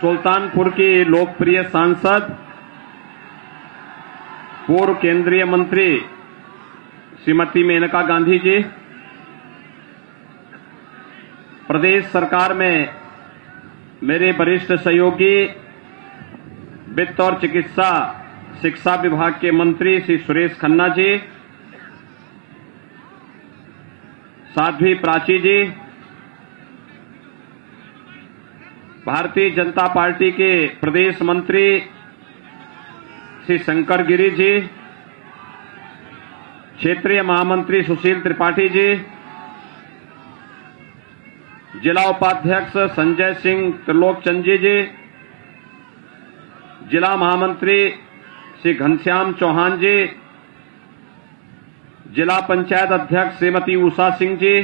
सुल्तानपुर की लोकप्रिय सांसद, पूर्व केंद्रीय मंत्री श्रीमती मेनका गांधी जी, प्रदेश सरकार में मेरे वरिष्ठ सहयोगी वित्त और चिकित्सा शिक्षा विभाग के मंत्री श्री सुरेश खन्ना जी, साध्वी प्राची जी, भारतीय जनता पार्टी के प्रदेश मंत्री श्री शंकर गिरी जी, क्षेत्रीय महामंत्री सुशील त्रिपाठी जी, जिला उपाध्यक्ष संजय सिंह त्रिलोकचंद जी, जिला महामंत्री श्री घनश्याम चौहान जी, जिला पंचायत अध्यक्ष श्रीमती उषा सिंह जी,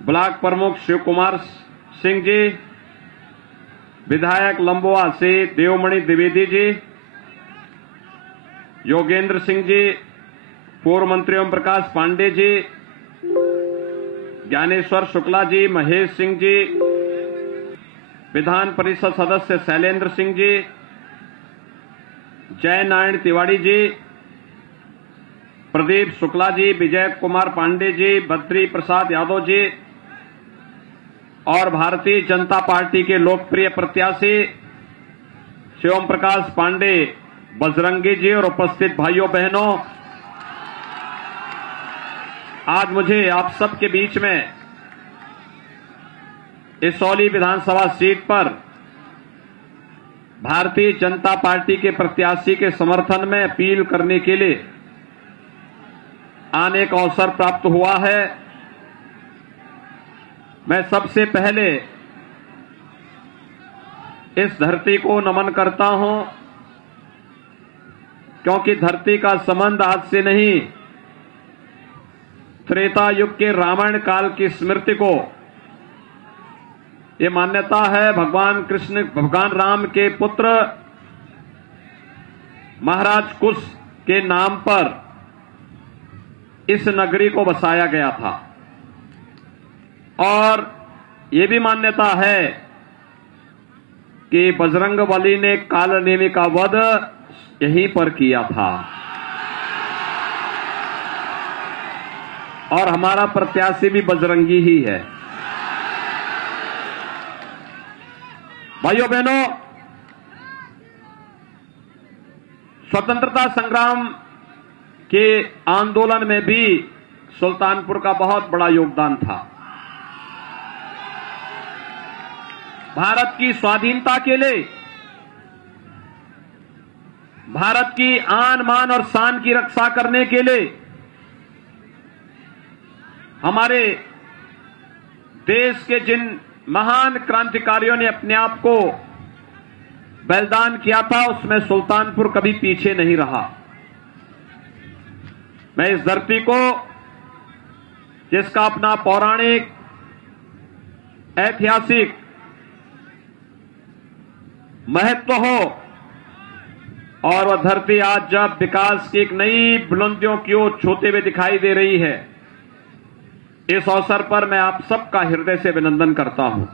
ब्लॉक प्रमुख शिव कुमार सिंह जी, विधायक लंबोआ से देवमणि द्विवेदी जी, योगेंद्र सिंह जी, पूर्व मंत्री ओम प्रकाश पांडे जी, ज्ञानेश्वर शुक्ला जी, महेश सिंह जी, विधान परिषद सदस्य शैलेंद्र सिंह जी, जय नारायण तिवारी जी, प्रदीप शुक्ला जी, विजय कुमार पांडे जी, बद्री प्रसाद यादव जी और भारतीय जनता पार्टी के लोकप्रिय प्रत्याशी शिवम प्रकाश पांडे बजरंगी जी और उपस्थित भाइयों बहनों, आज मुझे आप सबके बीच में इसौली विधानसभा सीट पर भारतीय जनता पार्टी के प्रत्याशी के समर्थन में अपील करने के लिए आने का अवसर प्राप्त हुआ है। मैं सबसे पहले इस धरती को नमन करता हूं, क्योंकि धरती का संबंध आज से नहीं, त्रेता युग के रामायण काल की स्मृति को ये मान्यता है। भगवान राम के पुत्र महाराज कुश के नाम पर इस नगरी को बसाया गया था और ये भी मान्यता है कि बजरंगबली ने कालनेमी का वध यहीं पर किया था और हमारा प्रत्याशी भी बजरंगी ही है। भाइयों बहनों, स्वतंत्रता संग्राम के आंदोलन में भी सुल्तानपुर का बहुत बड़ा योगदान था। भारत की स्वाधीनता के लिए, भारत की आन मान और शान की रक्षा करने के लिए हमारे देश के जिन महान क्रांतिकारियों ने अपने आप को बलिदान किया था, उसमें सुल्तानपुर कभी पीछे नहीं रहा। मैं इस धरती को, जिसका अपना पौराणिक, ऐतिहासिक महत्व हो और वह धरती आज जब विकास की एक नई बुलंदियों की ओर छूते हुए दिखाई दे रही है, इस अवसर पर मैं आप सबका हृदय से अभिनंदन करता हूं।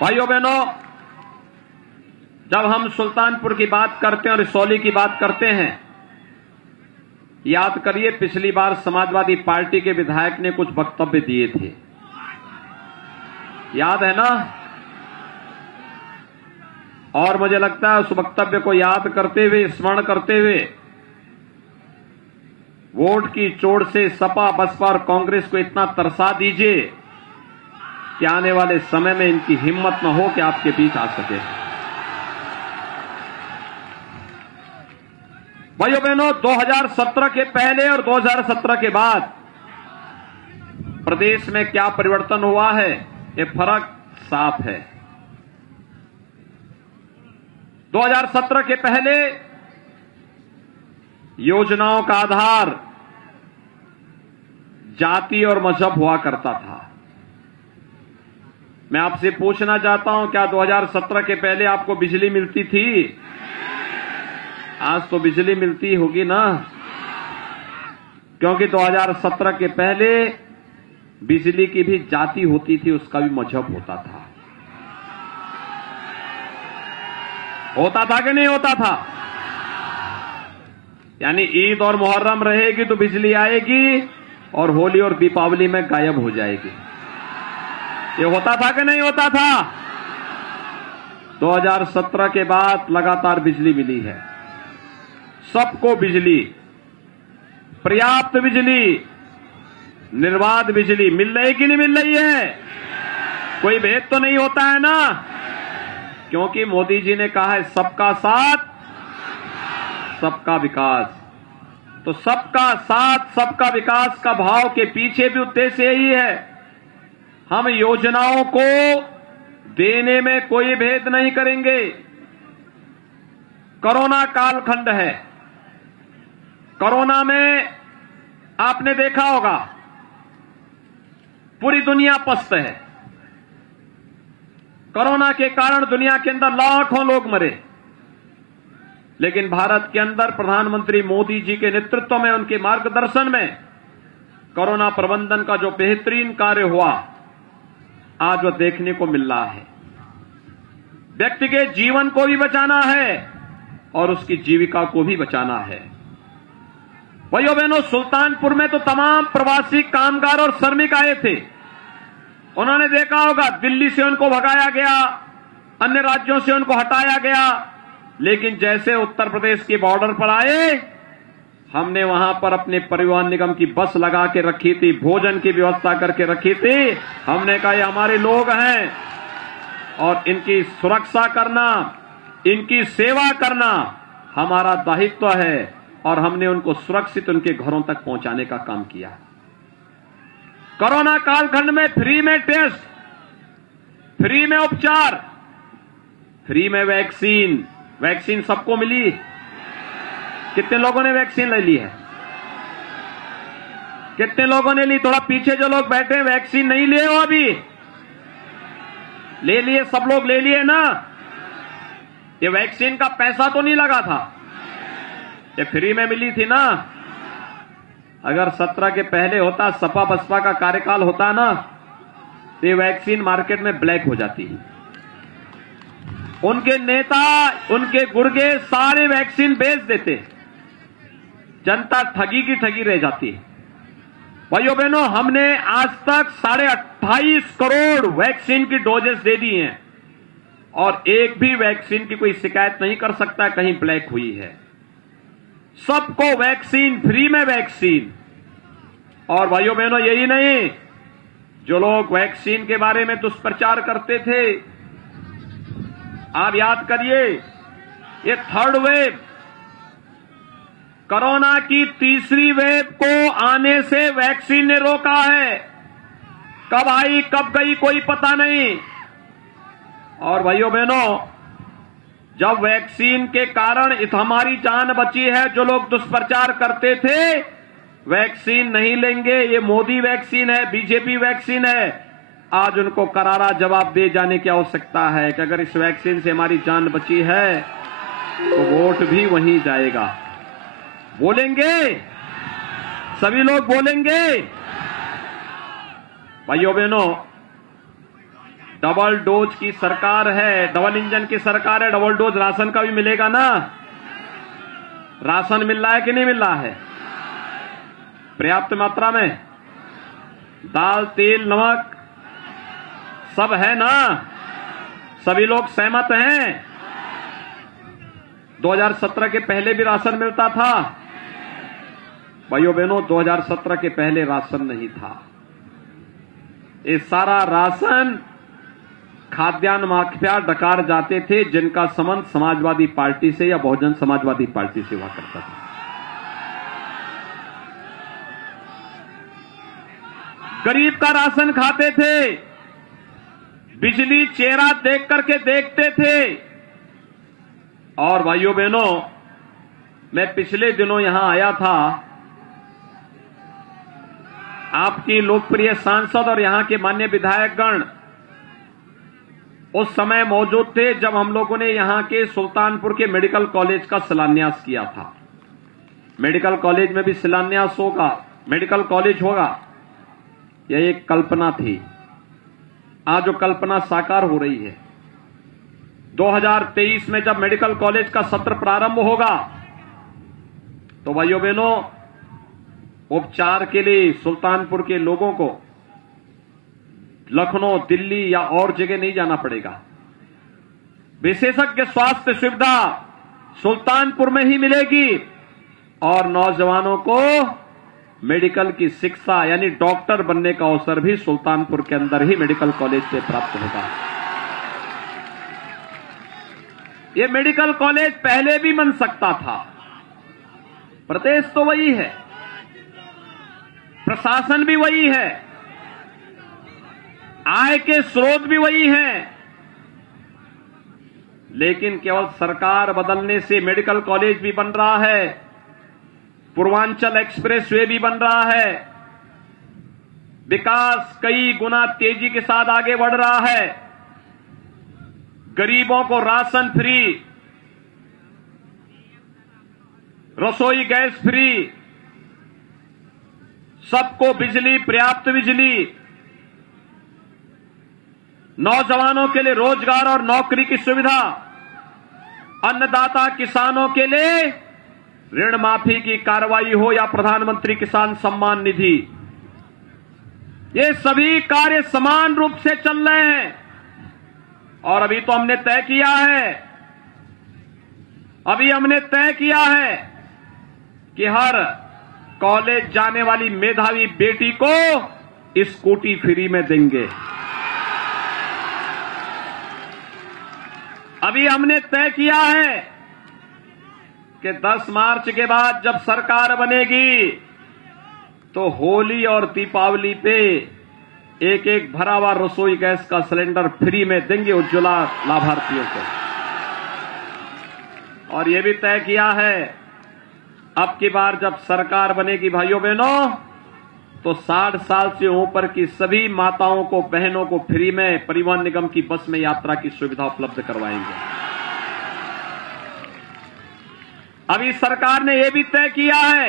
भाइयों बहनों, जब हम सुल्तानपुर की बात करते हैं और इसौली की बात करते हैं, याद करिए पिछली बार समाजवादी पार्टी के विधायक ने कुछ वक्तव्य दिए थे, याद है ना? और मुझे लगता है उस वक्तव्य को याद करते हुए, स्मरण करते हुए, वोट की चोट से सपा, बसपा और कांग्रेस को इतना तरसा दीजिए कि आने वाले समय में इनकी हिम्मत न हो कि आपके बीच आ सके। भाइयों बहनों, 2017 के पहले और 2017 के बाद प्रदेश में क्या परिवर्तन हुआ है, ये फर्क साफ है। 2017 के पहले योजनाओं का आधार जाति और मजहब हुआ करता था। मैं आपसे पूछना चाहता हूं, क्या 2017 के पहले आपको बिजली मिलती थी? आज तो बिजली मिलती होगी ना, क्योंकि 2017 के पहले बिजली की भी जाति होती थी, उसका भी मजहब होता था। होता था कि नहीं होता था? यानी ईद और मुहर्रम रहेगी तो बिजली आएगी और होली और दीपावली में गायब हो जाएगी। ये होता था कि नहीं होता था? 2017 के बाद लगातार बिजली मिली है, सबको बिजली, पर्याप्त बिजली, निर्बाध बिजली मिल रही कि नहीं मिल रही है? कोई भेद तो नहीं होता है ना? क्योंकि मोदी जी ने कहा है सबका साथ सबका विकास। तो सबका साथ सबका विकास का भाव के पीछे भी उद्देश्य यही है। हम योजनाओं को देने में कोई भेद नहीं करेंगे। कोरोना कालखंड है, कोरोना में आपने देखा होगा पूरी दुनिया पस्त है। कोरोना के कारण दुनिया के अंदर लाखों लोग मरे, लेकिन भारत के अंदर प्रधानमंत्री मोदी जी के नेतृत्व में, उनके मार्गदर्शन में कोरोना प्रबंधन का जो बेहतरीन कार्य हुआ, आज वो देखने को मिल रहा है। व्यक्ति के जीवन को भी बचाना है और उसकी जीविका को भी बचाना है। भाइयों बहनों, सुल्तानपुर में तो तमाम प्रवासी कामगार और श्रमिक आए थे। उन्होंने देखा होगा दिल्ली से उनको भगाया गया, अन्य राज्यों से उनको हटाया गया, लेकिन जैसे उत्तर प्रदेश के बॉर्डर पर आए, हमने वहां पर अपने परिवहन निगम की बस लगा के रखी थी, भोजन की व्यवस्था करके रखी थी। हमने कहा ये हमारे लोग हैं और इनकी सुरक्षा करना, इनकी सेवा करना हमारा दायित्व है, और हमने उनको सुरक्षित उनके घरों तक पहुंचाने का काम किया। कोरोना कालखंड में फ्री में टेस्ट, फ्री में उपचार, फ्री में वैक्सीन। वैक्सीन सबको मिली? कितने लोगों ने वैक्सीन ले ली है? कितने लोगों ने ली? थोड़ा पीछे जो लोग बैठे वैक्सीन नहीं लिए हो अभी, ले लिए? सब लोग ले लिए ना? ये वैक्सीन का पैसा तो नहीं लगा था, ये फ्री में मिली थी ना? अगर 17 के पहले होता, सपा बसपा का कार्यकाल होता ना, तो ये वैक्सीन मार्केट में ब्लैक हो जाती है। उनके नेता, उनके गुर्गे सारे वैक्सीन बेच देते, जनता ठगी की ठगी रह जाती है। भाइयों बहनों, हमने आज तक 28.5 करोड़ वैक्सीन की डोजेस दे दी हैं और एक भी वैक्सीन की कोई शिकायत नहीं कर सकता कहीं ब्लैक हुई है। सबको वैक्सीन, फ्री में वैक्सीन। और भाइयों बहनों, यही नहीं, जो लोग वैक्सीन के बारे में दुष्प्रचार करते थे, आप याद करिए, ये थर्ड वेव, कोरोना की तीसरी वेव को आने से वैक्सीन ने रोका है। कब आई कब गई कोई पता नहीं। और भाइयों बहनों, जब वैक्सीन के कारण हमारी जान बची है, जो लोग दुष्प्रचार करते थे वैक्सीन नहीं लेंगे, ये मोदी वैक्सीन है, बीजेपी वैक्सीन है, आज उनको करारा जवाब दे जाने की आवश्यकता है कि अगर इस वैक्सीन से हमारी जान बची है तो वोट भी वहीं जाएगा। बोलेंगे, सभी लोग बोलेंगे। भाइयों बहनों, डबल डोज की सरकार है, डबल इंजन की सरकार है, डबल डोज राशन का भी मिलेगा ना? राशन मिल रहा है कि नहीं मिल रहा है? पर्याप्त मात्रा में दाल, तेल, नमक सब है ना? सभी लोग सहमत हैं? 2017 के पहले भी राशन मिलता था? भाइयों बहनों, 2017 के पहले राशन नहीं था। ये सारा राशन खाद्यान्न माफिया डकार जाते थे, जिनका संबंध समाजवादी पार्टी से या बहुजन समाजवादी पार्टी से हुआ करता था। गरीब का राशन खाते थे, बिजली चेहरा देख करके देखते थे। और भाइयों बहनों, मैं पिछले दिनों यहां आया था, आपकी लोकप्रिय सांसद और यहां के माननीय विधायकगण उस समय मौजूद थे जब हम लोगों ने यहां के सुल्तानपुर के मेडिकल कॉलेज का शिलान्यास किया था। मेडिकल कॉलेज में भी शिलान्यास होगा, मेडिकल कॉलेज होगा। यह एक कल्पना थी। आज वो कल्पना साकार हो रही है। 2023 में जब मेडिकल कॉलेज का सत्र प्रारंभ होगा तो भाइयों बहनों, उपचार के लिए सुल्तानपुर के लोगों को लखनऊ, दिल्ली या और जगह नहीं जाना पड़ेगा। विशेषज्ञ स्वास्थ्य सुविधा सुल्तानपुर में ही मिलेगी और नौजवानों को मेडिकल की शिक्षा यानी डॉक्टर बनने का अवसर भी सुल्तानपुर के अंदर ही मेडिकल कॉलेज से प्राप्त होगा। ये मेडिकल कॉलेज पहले भी बन सकता था। प्रदेश तो वही है, प्रशासन भी वही है, आय के स्रोत भी वही हैं, लेकिन केवल सरकार बदलने से मेडिकल कॉलेज भी बन रहा है, पूर्वांचल एक्सप्रेसवे भी बन रहा है, विकास कई गुना तेजी के साथ आगे बढ़ रहा है। गरीबों को राशन फ्री, रसोई गैस फ्री, सबको बिजली, पर्याप्त बिजली, नौजवानों के लिए रोजगार और नौकरी की सुविधा, अन्नदाता किसानों के लिए ऋण माफी की कार्रवाई हो या प्रधानमंत्री किसान सम्मान निधि, ये सभी कार्य समान रूप से चल रहे हैं। और अभी तो हमने तय किया है कि हर कॉलेज जाने वाली मेधावी बेटी को स्कूटी फ्री में देंगे। अभी हमने तय किया है कि 10 मार्च के बाद जब सरकार बनेगी तो होली और दीपावली पे एक भरा हुआ रसोई गैस का सिलेंडर फ्री में देंगे उज्ज्वला लाभार्थियों को। और ये भी तय किया है अब की बार जब सरकार बनेगी भाइयों बहनों, तो 60 साल से ऊपर की सभी माताओं को, बहनों को फ्री में परिवहन निगम की बस में यात्रा की सुविधा उपलब्ध करवाएंगे। अभी सरकार ने यह भी तय किया है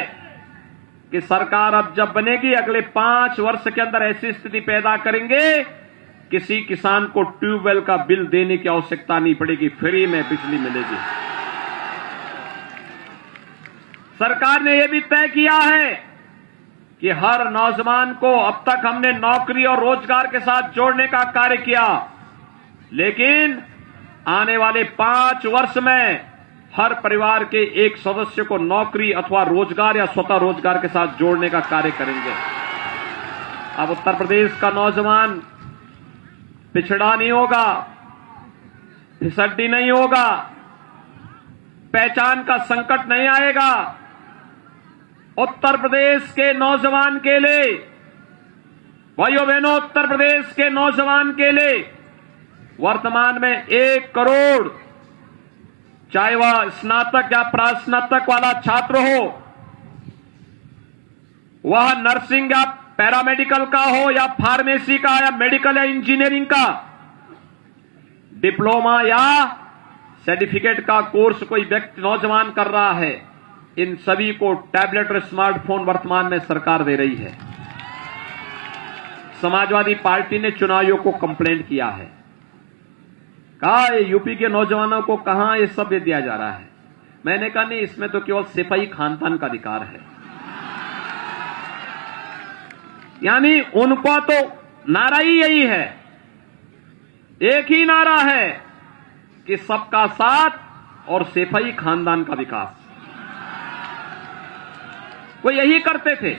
कि सरकार अब जब बनेगी अगले 5 वर्ष के अंदर ऐसी स्थिति पैदा करेंगे, किसी किसान को ट्यूबवेल का बिल देने की आवश्यकता नहीं पड़ेगी, फ्री में बिजली मिलेगी। सरकार ने यह भी तय किया है कि हर नौजवान को, अब तक हमने नौकरी और रोजगार के साथ जोड़ने का कार्य किया, लेकिन आने वाले 5 वर्ष में हर परिवार के एक सदस्य को नौकरी अथवा रोजगार या स्वतः रोजगार के साथ जोड़ने का कार्य करेंगे। अब उत्तर प्रदेश का नौजवान पिछड़ा नहीं होगा, फिसड्डी नहीं होगा, पहचान का संकट नहीं आएगा। उत्तर प्रदेश के नौजवान के लिए, भाइयों बहनों, उत्तर प्रदेश के नौजवान के लिए वर्तमान में 1 करोड़, चाहे वह स्नातक या प्रास्नातक वाला छात्र हो, वह नर्सिंग या पैरामेडिकल का हो या फार्मेसी का या मेडिकल या इंजीनियरिंग का, डिप्लोमा या सर्टिफिकेट का कोर्स कोई व्यक्ति नौजवान कर रहा है, इन सभी को टैबलेट और स्मार्टफोन वर्तमान में सरकार दे रही है। समाजवादी पार्टी ने चुनाव आयोग को कंप्लेंट किया है, कहा यूपी के नौजवानों को कहां ये सब दिया जा रहा है। मैंने कहा नहीं, इसमें तो केवल सिपाही खानदान का अधिकार है। यानी उनका तो नारा ही यही है, एक ही नारा है कि सबका साथ और सिपाही खानदान का विकास। वो यही करते थे,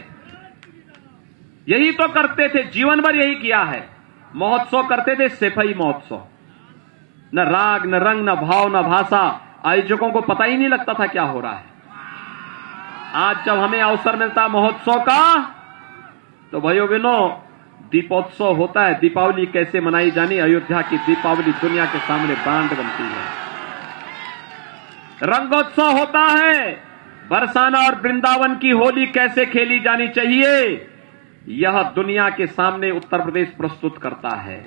यही तो करते थे, जीवन भर यही किया है। महोत्सव करते थे, सिपाही महोत्सव, न राग न रंग न भाव न भाषा, आयोजकों को पता ही नहीं लगता था क्या हो रहा है। आज जब हमें अवसर मिलता महोत्सव का, तो भाइयों बहनों, दीपोत्सव होता है, दीपावली कैसे मनाई जानी, अयोध्या की दीपावली दुनिया के सामने ब्रांड बनती है। रंगोत्सव होता है, बरसाना और वृंदावन की होली कैसे खेली जानी चाहिए, यह दुनिया के सामने उत्तर प्रदेश प्रस्तुत करता है।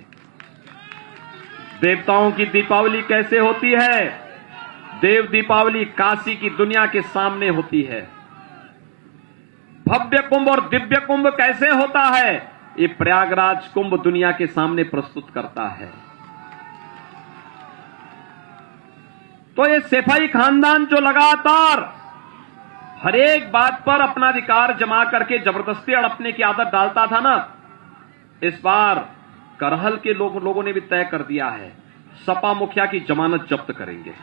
देवताओं की दीपावली कैसे होती है, देव दीपावली काशी की दुनिया के सामने होती है। भव्य कुंभ और दिव्य कुंभ कैसे होता है, ये प्रयागराज कुंभ दुनिया के सामने प्रस्तुत करता है। तो ये सैफई खानदान जो लगातार हर एक बात पर अपना अधिकार जमा करके जबरदस्ती हड़पने की आदत डालता था ना, इस बार करहल के लोगों ने भी तय कर दिया है, सपा मुखिया की जमानत जब्त करेंगे।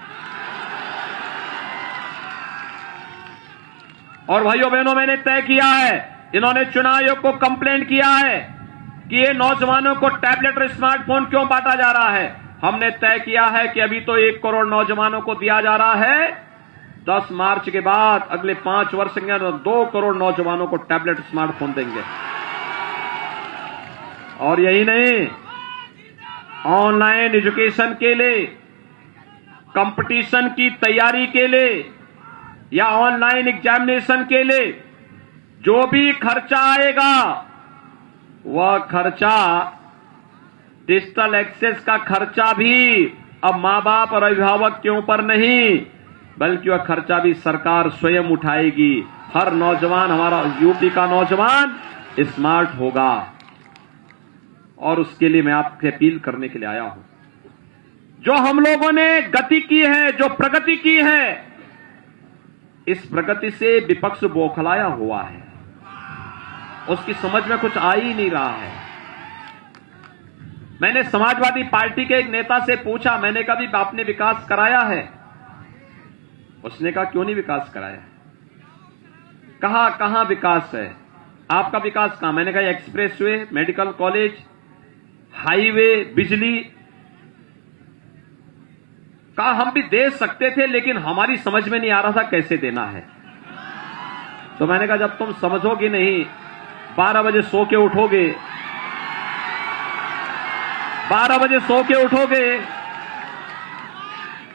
और भाइयों बहनों, मैंने तय किया है, इन्होंने चुनाव आयोग को कंप्लेंट किया है कि ये नौजवानों को टैबलेट और स्मार्टफोन क्यों बांटा जा रहा है। हमने तय किया है कि अभी तो 1 करोड़ नौजवानों को दिया जा रहा है, 10 मार्च के बाद अगले 5 वर्ष के अंदर 2 करोड़ नौजवानों को टैबलेट स्मार्टफोन देंगे। और यही नहीं, ऑनलाइन एजुकेशन के लिए, कंपटीशन की तैयारी के लिए या ऑनलाइन एग्जामिनेशन के लिए जो भी खर्चा आएगा, वह खर्चा, डिजिटल एक्सेस का खर्चा भी अब मां बाप और अभिभावक के ऊपर नहीं, बल्कि वह खर्चा भी सरकार स्वयं उठाएगी। हर नौजवान, हमारा यूपी का नौजवान स्मार्ट होगा। और उसके लिए मैं आपसे अपील करने के लिए आया हूं। जो हम लोगों ने गति की है, जो प्रगति की है, इस प्रगति से विपक्ष बौखलाया हुआ है, उसकी समझ में कुछ आ ही नहीं रहा है। मैंने समाजवादी पार्टी के एक नेता से पूछा, मैंने कहा भी आपने विकास कराया है? उसने कहा क्यों नहीं विकास कराया? कहा कहां विकास है? आपका विकास कहां? मैंने कहा एक्सप्रेसवे, मेडिकल कॉलेज, हाईवे, बिजली। कहा हम भी दे सकते थे, लेकिन हमारी समझ में नहीं आ रहा था कैसे देना है। तो मैंने कहा जब तुम समझोगे नहीं, 12 बजे सो के उठोगे, 12 बजे सो के उठोगे,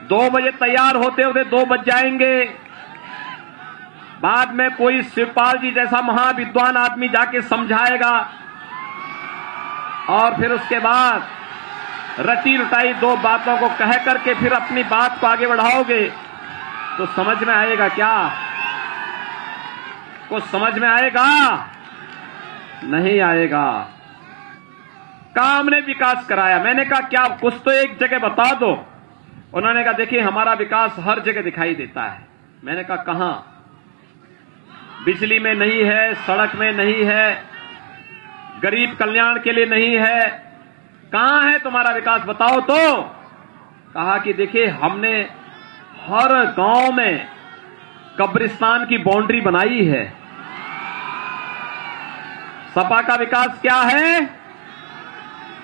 2 बजे तैयार होते होते 2 बज जाएंगे। बाद में कोई शिवपाल जी जैसा महाविद्वान आदमी जाके समझाएगा, और फिर उसके बाद रटी रुटाई 2 बातों को कह करके फिर अपनी बात को आगे बढ़ाओगे, तो समझ में आएगा क्या? कुछ समझ में आएगा? नहीं आएगा। कहा हमने विकास कराया? मैंने कहा क्या कुछ तो एक जगह बता दो। उन्होंने कहा देखिए हमारा विकास हर जगह दिखाई देता है। मैंने कहा कहां? बिजली में नहीं है, सड़क में नहीं है, गरीब कल्याण के लिए नहीं है, कहां है तुम्हारा विकास बताओ तो। कहा कि देखिए हमने हर गांव में कब्रिस्तान की बाउंड्री बनाई है। सपा का विकास क्या है?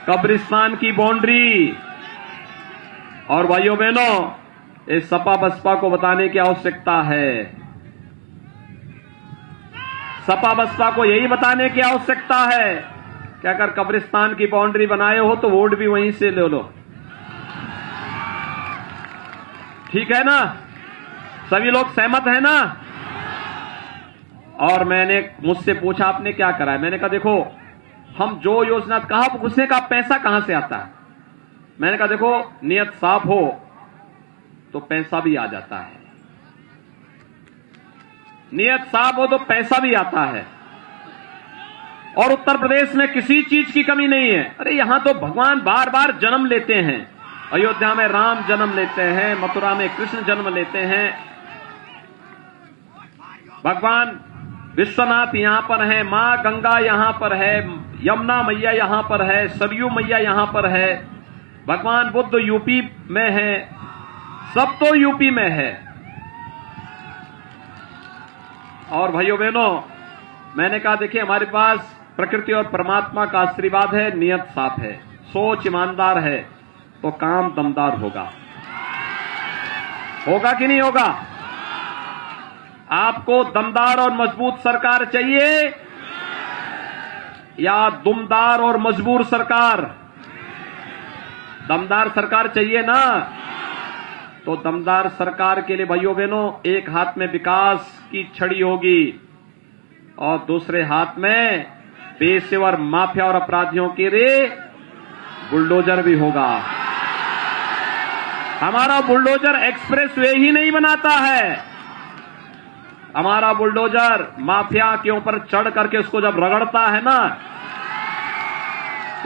कब्रिस्तान की बाउंड्री। और भाइयों बहनों, इस सपा बसपा को बताने की आवश्यकता है। सपा बसपा को यही बताने की आवश्यकता है कि अगर कब्रिस्तान की बाउंड्री बनाए हो तो वोट भी वहीं से ले लो। ठीक है ना? सभी लोग सहमत है ना? और मैंने मुझसे पूछा आपने क्या करा है? मैंने कहा देखो हम जो योजना, कहा घुसने का पैसा कहां से आता है? मैंने कहा देखो नियत साफ हो तो पैसा भी आ जाता है, नियत साफ हो तो पैसा भी आता है। और उत्तर प्रदेश में किसी चीज की कमी नहीं है। अरे यहां तो भगवान बार बार जन्म लेते हैं। अयोध्या में राम जन्म लेते हैं, मथुरा में कृष्ण जन्म लेते हैं, भगवान विश्वनाथ यहां पर है, मां गंगा यहां पर है, यमुना मैया यहां पर है, सरयू मैया यहां पर है, भगवान बुद्ध यूपी में है, सब तो यूपी में है। और भाइयों बहनों, मैंने कहा देखिए हमारे पास प्रकृति और परमात्मा का आशीर्वाद है, नियत साफ है, सोच ईमानदार है, तो काम दमदार होगा। होगा कि नहीं होगा? आपको दमदार और मजबूत सरकार चाहिए या दुमदार और मजबूर सरकार? दमदार सरकार चाहिए ना? तो दमदार सरकार के लिए भाइयों बहनों, एक हाथ में विकास की छड़ी होगी और दूसरे हाथ में पेशेवर माफिया और अपराधियों के लिए बुलडोजर भी होगा। हमारा बुलडोजर एक्सप्रेस वे ही नहीं बनाता है, हमारा बुलडोजर माफिया के ऊपर चढ़ करके उसको जब रगड़ता है ना,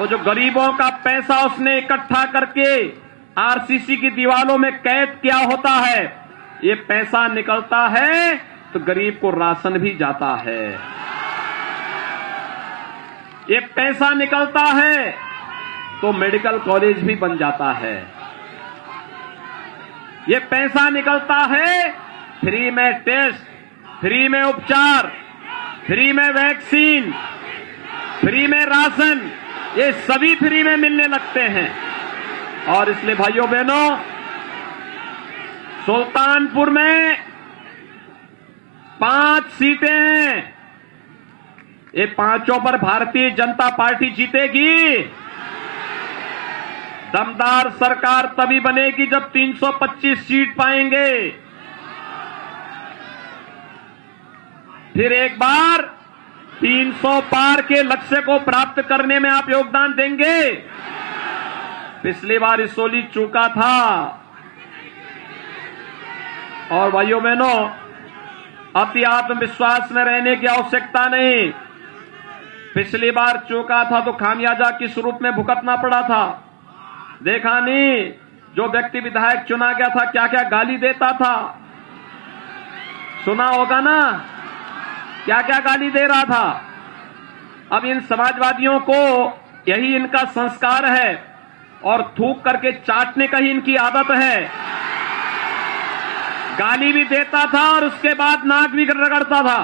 तो जो गरीबों का पैसा उसने इकट्ठा करके आरसीसी की दीवारों में कैद किया होता है, ये पैसा निकलता है तो गरीब को राशन भी जाता है। ये पैसा निकलता है तो मेडिकल कॉलेज भी बन जाता है। ये पैसा निकलता है फ्री में टेस्ट, फ्री में उपचार, फ्री में वैक्सीन, फ्री में राशन, ये सभी फ्री में मिलने लगते हैं। और इसलिए भाइयों बहनों, सुल्तानपुर में 5 सीटें हैं। ये 5 पर भारतीय जनता पार्टी जीतेगी। दमदार सरकार तभी बनेगी जब 325 सीट पाएंगे। फिर एक बार 300 पार के लक्ष्य को प्राप्त करने में आप योगदान देंगे। पिछली बार रिसोली चूका था। और भाइयों बहनों, अति आत्मविश्वास में रहने की आवश्यकता नहीं। पिछली बार चूका था तो खामियाजा किस रूप में भुगतना पड़ा था, देखा नहीं? जो व्यक्ति विधायक चुना गया था क्या क्या गाली देता था, सुना होगा ना? क्या क्या गाली दे रहा था। अब इन समाजवादियों को यही इनका संस्कार है और थूक करके चाटने का ही इनकी आदत है। गाली भी देता था और उसके बाद नाक भी रगड़ता था।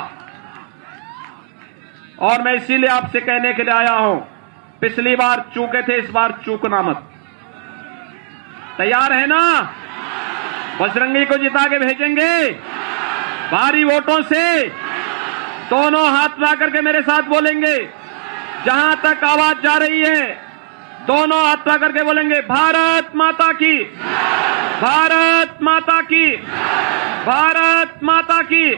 और मैं इसीलिए आपसे कहने के लिए आया हूं, पिछली बार चूके थे, इस बार चूकना मत। तैयार है ना? बजरंगी को जिता के भेजेंगे भारी वोटों से। दोनों हाथ ला करके मेरे साथ बोलेंगे, जहां तक आवाज जा रही है दोनों हाथ ला करके बोलेंगे, भारत माता की, भारत माता की, भारत माता की।